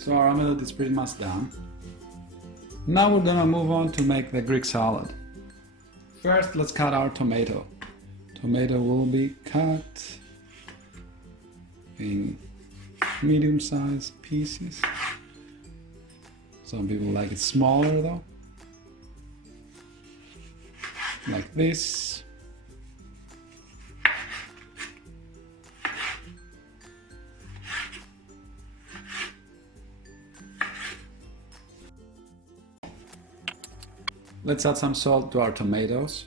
So our omelette is pretty much done. Now we're gonna move on to make the Greek salad. First, let's cut our tomato. Tomato will be cut in medium-sized pieces. Some people like it smaller though. Like this. Let's add some salt to our tomatoes.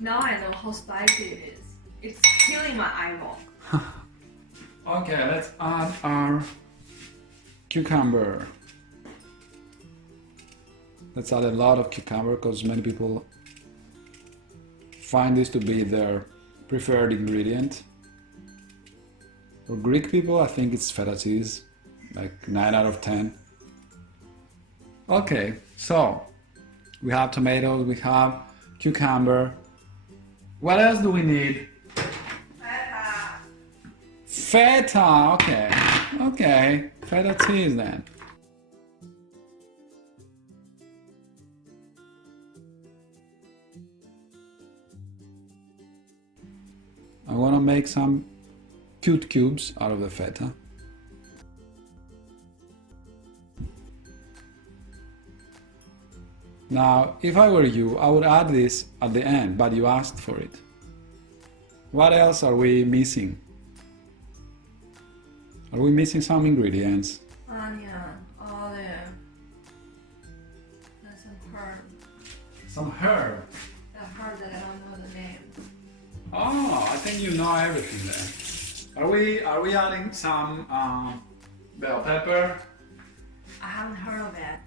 Now I know how spicy it is. It's killing my eyeball. Okay, let's add our cucumber. Let's add a lot of cucumber because many people find this to be their preferred ingredient. For Greek people, I think it's feta cheese, like 9 out of 10. Okay, so we have tomatoes, we have cucumber. What else do we need? Feta. Feta, okay. Okay, feta cheese then. I want to make some cute cubes out of the feta. Now, if I were you, I would add this at the end, but you asked for it. What else are we missing? Are we missing some ingredients? Onion, olive, and some herb. Some herb. A herb that I don't know the name. Oh, I think you know everything then. Are we adding some bell pepper? I haven't heard of it.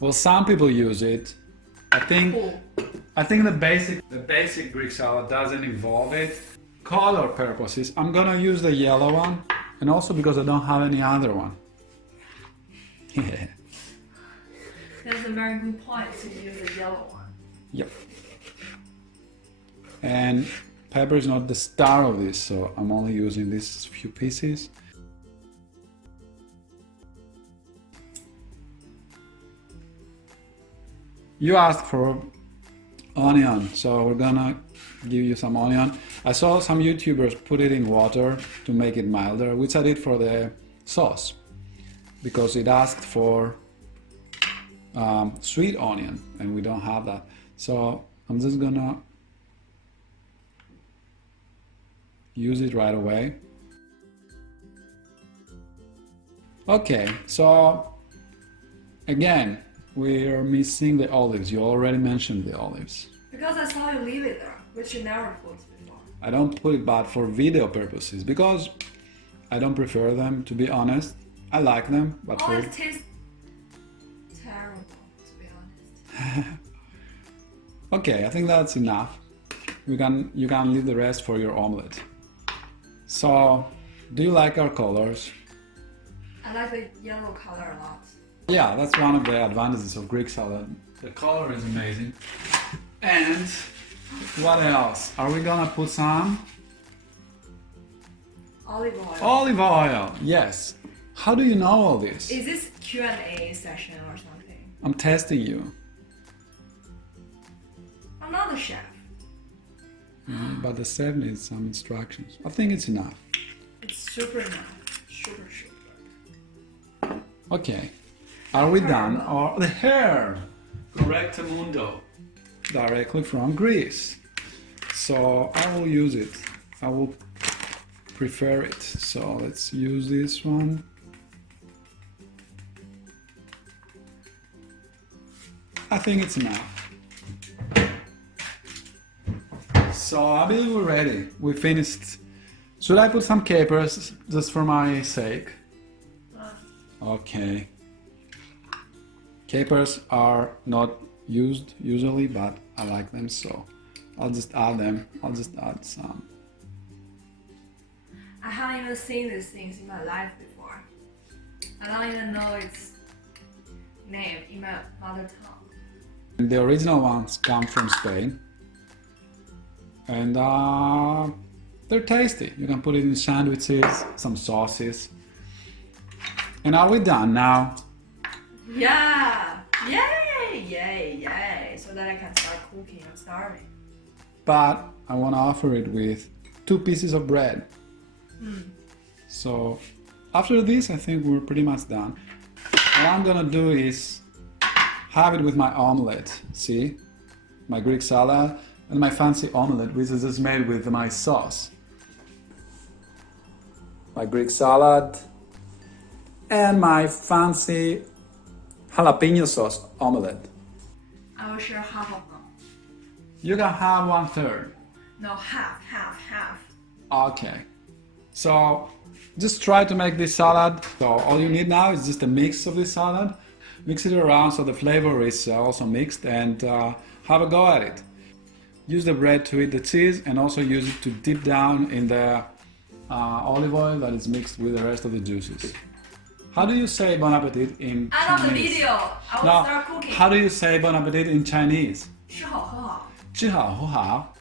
Well, some people use it. I think Cool. the basic Greek salad doesn't involve it. Color purposes, I'm gonna use the yellow one, and also because I don't have any other one. Yeah. There's American point to use the yellow one. Yep. And pepper is not the star of this, so I'm only using these few pieces. You asked for onion, so we're gonna give you some onion. I saw some YouTubers put it in water to make it milder, which I did for the sauce, because it asked for sweet onion, and we don't have that. So I'm just gonna use it right away. Okay, so again, we're missing the olives. You already mentioned the olives. Because I saw you leave it there, which you never put before. I don't put it back for video purposes because I don't prefer them, to be honest. I like them, but Olives taste terrible, to be honest. Okay, I think that's enough. You can leave the rest for your omelette. So, do you like our colors? I like the yellow color a lot. Yeah, that's one of the advantages of Greek salad. The color is amazing. And what else? Are we gonna put some? Olive oil. Olive oil, yes. How do you know all this? Is this Q&A session or something? I'm testing you. I'm not a chef. But the chef needs some instructions. I think it's enough. It's super enough. Super. Okay. Are we done? Or the hair? Correctamundo. Directly from Greece. So I will use it. I will prefer it. So let's use this one. I think it's enough. So I believe we're ready. We finished. Should I put some capers just for my sake? Okay. Capers are not used usually, but I like them, so I'll just add them. I'll just add some. I haven't even seen these things in my life before. I don't even know its name in my mother tongue. The original ones come from Spain, and They're tasty. You can put it in sandwiches, some sauces. And are we done now? Yeah! Yay! Yay! Yay! So that I can start cooking. I'm starving. But I want to offer it with 2 pieces of bread. So after this, I think we're pretty much done. What I'm gonna do is have it with my omelette. See? My Greek salad and my fancy omelette, which is just made with my sauce. My Greek salad and my fancy jalapeno sauce omelette. I will share half of them. You can have 1/3. No, half. Okay. So just try to make this salad. So all you need now is just a mix of this salad. Mix it around so the flavor is also mixed, and have a go at it. Use the bread to eat the cheese, and also use it to dip down in the olive oil that is mixed with the rest of the juices. How do you say bon appetit in I know the Chinese? video. I will No, start cooking. how do you say bon appetit in Chinese? 吃好喝好. 吃好喝好.